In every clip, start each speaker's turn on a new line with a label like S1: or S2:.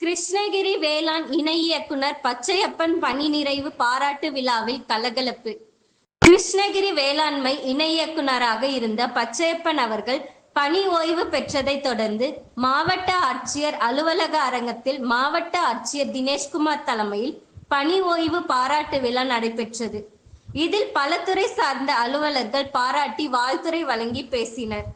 S1: கிருஷ்ணகிரி வேளாண் இணை இயக்குனர் பச்சையப்பன் பணி நிறைவு பாராட்டு விழாவில் கலகலப்பு. கிருஷ்ணகிரி வேளாண்மை இணை இயக்குனராக இருந்த பச்சையப்பன் அவர்கள் பணி ஓய்வு பெற்றதைத் தொடர்ந்து மாவட்ட ஆட்சியர் அலுவலக அரங்கத்தில் மாவட்ட ஆட்சியர் தினேஷ்குமார் தலைமையில் பணி ஓய்வு பாராட்டு விழா நடைபெற்றது. இதில் பல துறை சார்ந்த அலுவலர்கள் பாராட்டி வாழ்த்துறை வழங்கி பேசினர்.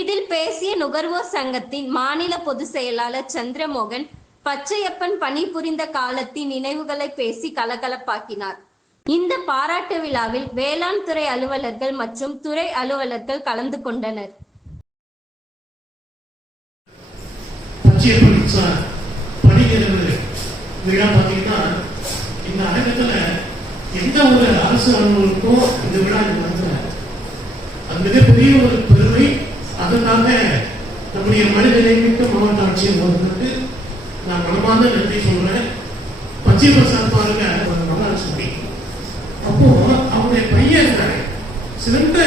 S1: இதில் பேசிய நுகர்வோர் சங்கத்தின் மாநில பொதுச் செயலாளர் சந்திரமோகன் பச்சையப்பன் பணிபுரிந்த காலத்தின் நினைவுகளை பேசி கலகலப்பாக்கினார். இந்த பாராட்டு விழாவில் வேளாண் துறை அலுவலர்கள் மற்றும் துறை அலுவலர்கள் கலந்து கொண்டனர்.
S2: இந்த அரங்கத்துல எந்த ஒரு அரசு அலுவலருக்கும் இந்த விழா இங்க நடத்தல அது மிகப்பெரிய ஒரு பெருமை அதனால நம்முடைய மனிதநேமிக்க மாவட்ட ஆட்சியர் அவர்களுக்கு நான் மனமார்ந்த நன்றி சொல்றேன். பச்சை பிரசாத் பாருங்க ஒரு சொல்லி முடியும் அப்போ அவருடைய பையன் இருக்காரு சிறந்த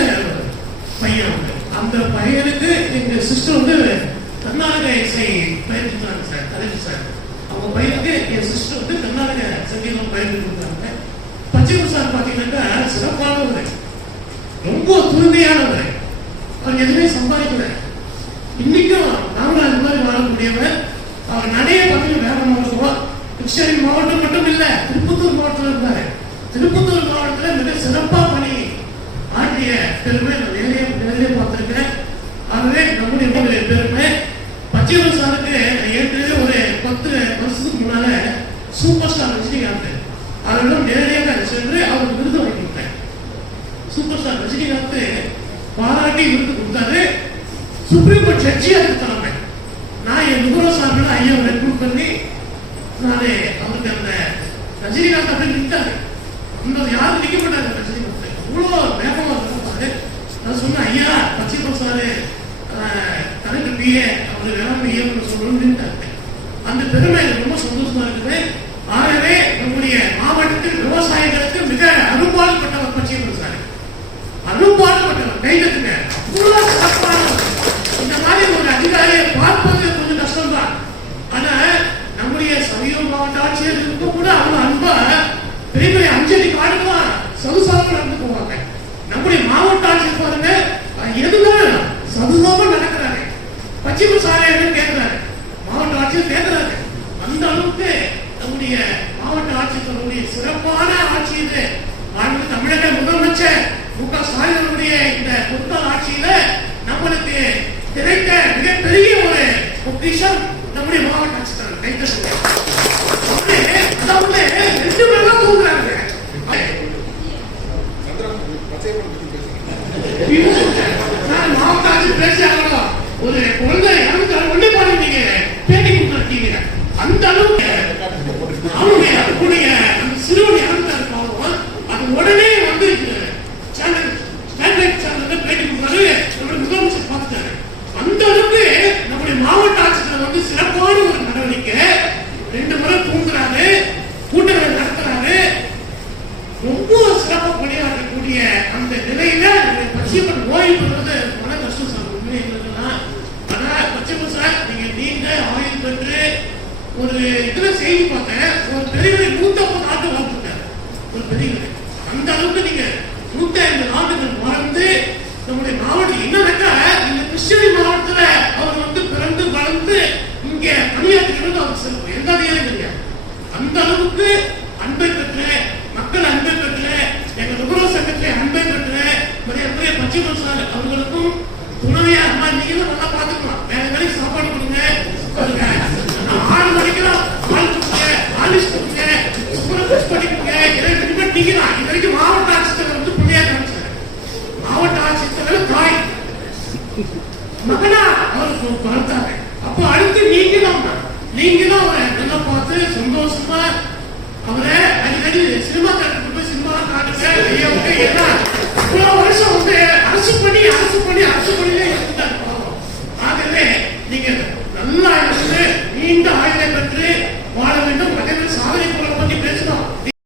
S2: பையன் அவங்க அந்த பையனுக்கு எங்க சிஸ்டர் வந்து கர்நாடக இசை பயிர்ச்சாங்க சார் தலைவர் சார். அவங்க பையனுக்கு என் சிஸ்டர் வந்து கர்நாடக சங்கீதம் பயிர்ந்து கொடுத்தாங்க. பச்சை பிரசாத் பார்த்தீங்கன்னாக்கா சிறப்பானவர். ரொம்ப தூய்மையானவர் அவர் எதுவுமே சம்பாதிக்கல. இன்னைக்கும் நாமளும் அது மாதிரி வாழக்கூடியவர். அவர் நடைய பார்த்தீங்கன்னா வேற மாவட்டம் கிருஷ்ணகிரி மாவட்டம் மட்டும் இல்ல திருப்பத்தூர் மாவட்டத்தில் இருந்தாரு. திருப்பத்தூர் மாவட்டத்தில் மிக சிறப்பா பணி ஆற்றிய பெருமை நான் நேரே நேரே பார்த்திருக்கிறேன். ஆகவே நம்முடைய ஒரு பெருமை பச்சைவர் சாருக்கு ஏற்கனவே ஒரு பத்து வருஷத்துக்கு முன்னால சூப்பர் ஸ்டார் ரஜினிகாந்த் அவரிடம் நேரடியாக சென்று அவருக்கு விருது வாங்கிவிட்டேன் சூப்பர் ஸ்டார் ரஜினிகாந்த் பாராட்டி விருது கொடுத்தாரு. சுப்ரீம் கோர்ட் ஜட்ஜியா இருக்கிறாங்க நான் ஐயா ரெக்ரூட் பண்ணி நானே அவருக்கு அந்த ரஜினிகாந்த் அப்படி நின்றாரு இன்னும் யாரும் நிற்க மாட்டாங்க ரஜினிகாந்த். அவ்வளோ வேகமா சாரு நான் சொன்னேன் ஐயா பச்சைப்பன் சாரு கணக்கு பிஏ அவர் வேளாண் ஐயா சொல்லணும்னு நின்றாரு அந்த பெருமை எனக்கு ரொம்ப சந்தோஷமா இருக்குது. ஆகவே நம்முடைய மாவட்டத்தில் விவசாயிகளுக்கு மிக அரும்பாடுபட்டவர் பச்சைப்பன் பச்சிம சாலைன்னு கேட்கிறாரு. மாவட்ட ஆட்சியர் கேட்கிறாரு. அந்த அளவுக்கு நம்முடைய மாவட்ட ஆட்சியர்களுடைய சிறப்பான ஆட்சி இது. மாண்பு தமிழக முதலமைச்சர் மு க ஸ்டாலின் அவருடைய இந்த பொருத்தல் ஆட்சியில நம்மளுக்கு கிடைத்த மிகப்பெரிய ஒரு பொக்கிஷம் நம்முடைய மாவட்ட ஆட்சித்தலைவர் அதாவது ரெண்டு பேரும் தான் தூங்குறாங்க. நான் மாவட்ட ஆட்சி பேசி ஆகணும் ஒரு குழந்தை இறந்துட்டாலும் ஒண்ணே பாருங்க பேட்டி கொடுத்துருக்கீங்க. அந்த அளவுக்கு அவனுடைய அவனுடைய அந்த சிறுவன் இறந்தாரு பாவம் அது உடனே வந்து சேனல் ஸ்டாண்டர்ட் சேனல்ல பேட்டி கொடுத்தாரு நம்முடைய முதலமைச்சர் பார்த்துட்டாரு. அந்த அளவுக்கு நம்முடைய மாவட்ட ஆட்சியர் வந்து சிறப்பான ஒரு நடவடிக்கை. ரெண்டு முறை தூங்குறாரு கூட்டங்களை நடத்துறாரு. ரொம்ப சிறப்பாக பணியாற்றக்கூடிய அந்த நிலையில நம்முடைய ஒரு இதுல செய்தி பார்த்தேன். ஒரு பெரியவரை நூத்தம்பது ஆண்டு வாழ்த்துட்டார் ஒரு பெரியவரை. அந்த அளவுக்கு நீங்க நூத்தி ஐம்பது ஆண்டுகள் வாழ்ந்து நம்முடைய மாவட்டம் என்னன்னாக்கா இந்த கிருஷ்ணகிரி மாவட்டத்துல அவர் வந்து பிறந்து வளர்ந்து இங்க பணியாற்றுகிறது அவர் செல்வம் எந்த அதிகாரம் கிடையாது அந்த அளவுக்கு அன்பை பெற்ற மக்கள் அன்பை பெற்ற எங்க நுகர்வோர் சங்கத்திலே அன்பை பெற்ற மரியாதைக்குரிய பச்சை சார் அவர்களுக்கும் துணையா அம்மா நீங்களும் நல்லா பாத்துக்கலாம் வேற வேலைக்கு சாப்பாடு மகனா அவர் பார்த்தாங்க அப்ப அடுத்து நீங்க தான் நீங்க தான்